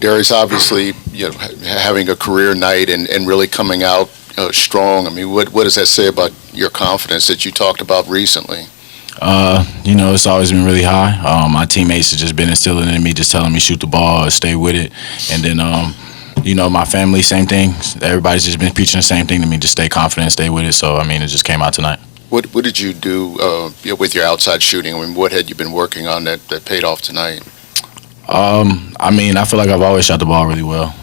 Darius, obviously, having a career night and really coming out strong. I mean, what does that say about your confidence that you talked about recently? It's always been really high. My teammates have just been instilling in me, just telling me shoot the ball, stay with it. And then, my family, same thing. Everybody's just been preaching the same thing to me, just stay confident, stay with it. So, it just came out tonight. What did you do with your outside shooting? I mean, what had you been working on that paid off tonight? I feel like I've always shot the ball really well.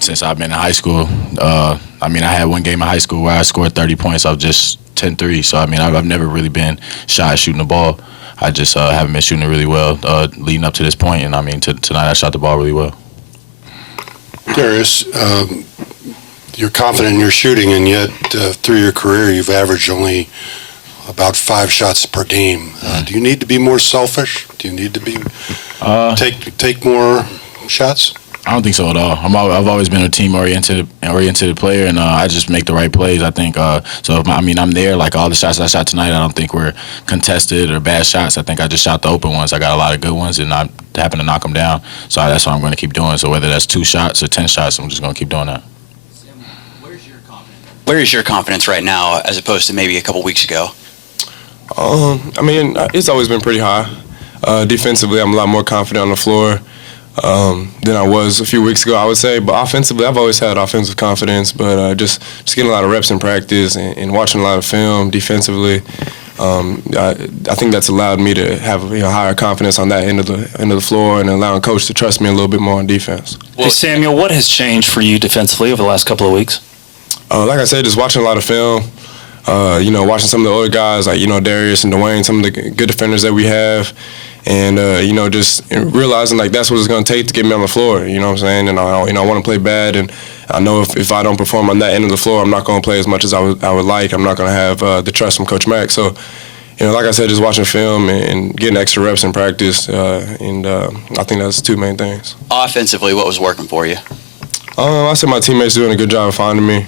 Since I've been in high school. I had one game in high school where I scored 30 points off just 10 threes. So, I've never really been shy at shooting the ball. I just haven't been shooting it really well leading up to this point. And, tonight I shot the ball really well. Darius, you're confident in your shooting, and yet through your career you've averaged only about 5 shots per game. Do you need to be more selfish? Do you need to be take more shots? I don't think so at all. I've always been a team-oriented player, and I just make the right plays, I think. So, if I'm there, like all the shots I shot tonight, I don't think were contested or bad shots. I think I just shot the open ones. I got a lot of good ones, and I happened to knock them down. So that's what I'm going to keep doing. So whether that's 2 shots or 10 shots, I'm just going to keep doing that. Where is your confidence right now as opposed to maybe a couple weeks ago? It's always been pretty high. Defensively, I'm a lot more confident on the floor than I was a few weeks ago, I would say. But offensively, I've always had offensive confidence. But just getting a lot of reps in practice and watching a lot of film defensively, I think that's allowed me to have higher confidence on that end of the floor and allowing coach to trust me a little bit more on defense. Hey, Samuel, what has changed for you defensively over the last couple of weeks? Like I said, just watching a lot of film. Watching some of the other guys like Darius and Dwayne, some of the good defenders that we have. And, just realizing, like, that's what it's going to take to get me on the floor, you know what I'm saying? And, I want to play bad, and I know if I don't perform on that end of the floor, I'm not going to play as much as I would like. I'm not going to have the trust from Coach Mack. So, like I said, just watching film and getting extra reps in practice, I think that's 2 main things. Offensively, what was working for you? I said my teammates doing a good job of finding me.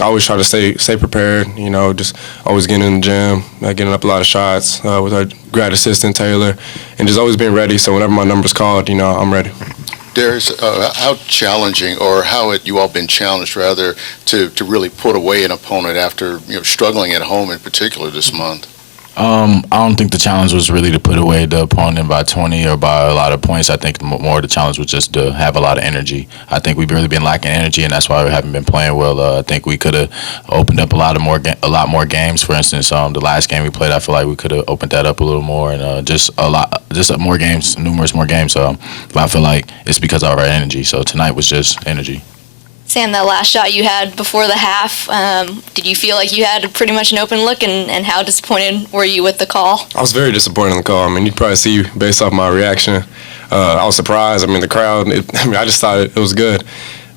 I always try to stay prepared, just always getting in the gym, getting up a lot of shots with our grad assistant, Taylor, and just always being ready. So whenever my number's called, I'm ready. Darius, how challenging, or how had you all been challenged, rather, to really put away an opponent after struggling at home in particular this month? I don't think the challenge was really to put away the opponent by 20 or by a lot of points. I think more the challenge was just to have a lot of energy. I think we've really been lacking energy, and that's why we haven't been playing well. I think we could have opened up a lot more games. For instance, the last game we played, I feel like we could have opened that up a little more, and just more games, numerous more games. But I feel like it's because of our energy. So tonight was just energy. Sam, that last shot you had before the half, did you feel like you had pretty much an open look, and how disappointed were you with the call? I was very disappointed in the call. You'd probably see based off my reaction. I was surprised. The crowd, I just thought it was good.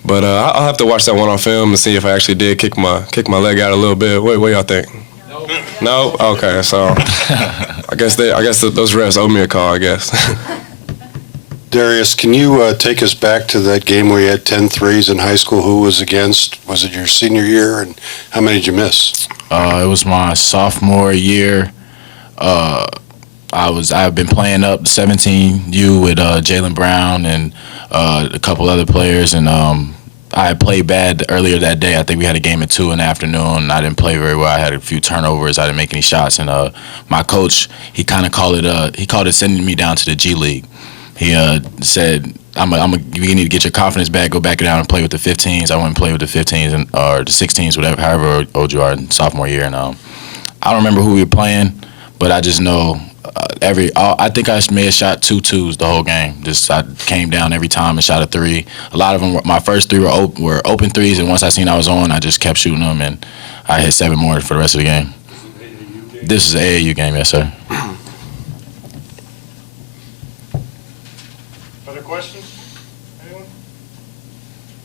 But I'll have to watch that one on film and see if I actually did kick my leg out a little bit. What y'all think? No? Okay, so I guess those refs owe me a call, I guess. Darius, can you take us back to that game where you had 10 threes in high school? Who was against? Was it your senior year, and how many did you miss? It was my sophomore year. I've been playing up 17U with Jaylen Brown and a couple other players, and I had played bad earlier that day. I think we had a game at 2 in the afternoon. I didn't play very well. I had a few turnovers. I didn't make any shots, and my coach, he kind of called it sending me down to the G League. He said, you need to get your confidence back, go back down and play with the 15s. I went and played with the 15s or the 16s, however old you are in sophomore year. And I don't remember who we were playing, but I just know I think I may have shot 2 twos the whole game. I came down every time and shot a 3. A lot of them, my first 3 were open 3s, and once I seen I was on, I just kept shooting them, and I hit 7 more for the rest of the game. This is an AAU game, yes, sir. Other questions? Anyone?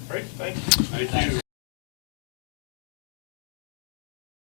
Great, thank you. Thank you.